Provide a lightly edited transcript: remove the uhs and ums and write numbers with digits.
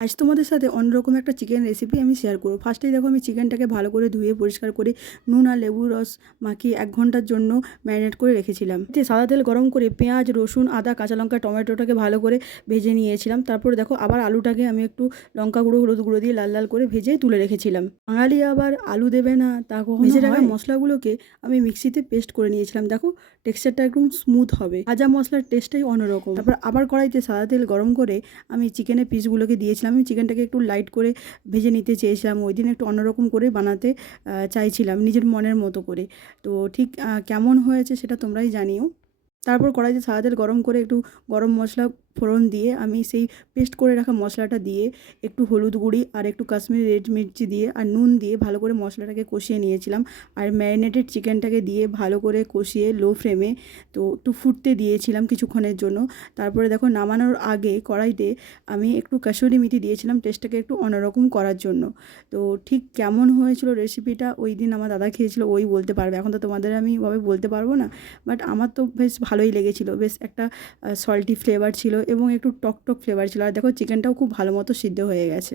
আজ তোমাদের সাথে অন্যরকম একটা চিকেন রেসিপি আমি শেয়ার করব। ফার্স্টেই দেখো আমি চিকেনটাকে ভালো করে ধুয়ে পরিষ্কার করে নুন আর লেবুর রস মাখিয়ে 1 ঘন্টার জন্য ম্যারিনেট করে রেখেছিলাম। এতে সাদা তেল গরম করে পেঁয়াজ, রসুন, আদা, কাঁচা লঙ্কা, টমেটোটাকে ভালো করে ভেজে নিয়েছিলাম। তারপরে দেখো আবার আলুটাকে আমি একটু লঙ্কা গুঁড়ো, হলুদ গুঁড়ো দিয়ে লাল লাল করে ভেজে তুলে রেখেছিলাম। বাঙালি আবার আলু দেবে না তা কখনো ভেজে রাখা মশলাগুলোকে আমি মিক্সিতে পেস্ট করে নিয়েছিলাম। দেখো টেক্সচারটা একদম স্মুথ হবে, ভাজা মশলার টেস্টটাই অন্যরকম। তারপর আবার কড়াইতে সাদা তেল গরম করে আমি চিকেনের পিসগুলোকে দিয়েছিলাম। আমি চিকেনটাকে একটু লাইট করে ভেজে নিতে চেয়েছিলাম, ওই দিন একটু অন্যরকম করে বানাতে চাইছিলাম নিজের মনের মতো করে। তো ঠিক কেমন হয়েছে সেটা তোমরাই জানিও। তারপর কড়াইতে সাদা তেল গরম করে একটু গরম মশলা ফোড়ন দিয়ে আমি সেই পেস্ট করে রাখা মশলাটা দিয়ে একটু হলুদ গুঁড়ি আর একটু কাশ্মীরি রেড মির্চি দিয়ে আর নুন দিয়ে ভালো করে মশলাটাকে কষিয়ে নিয়েছিলাম। আর ম্যারিনেটেড চিকেনটাকে দিয়ে ভালো করে কষিয়ে লো ফ্লেমে তো একটু ফুটতে দিয়েছিলাম কিছুক্ষণের জন্য। তারপরে দেখো নামানোর আগে কড়াইতে আমি একটু কাসুরি মেথি দিয়েছিলাম টেস্টটাকে একটু অন্যরকম করার জন্য। তো ঠিক কেমন হয়েছিল রেসিপিটা ওই দিন আমার দাদা খেয়েছিল, ওই বলতে পারবে, এখন তো তোমাদের আমি ওভাবে বলতে পারবো না। বাট আমার তো বেশ ভালোই লেগেছিলো, বেশ একটা সল্টি ফ্লেভার ছিল এবং একটু টক টক ফ্লেভার ছিল। আর দেখো চিকেনটাও খুব ভালো মতো সিদ্ধ হয়ে গেছে।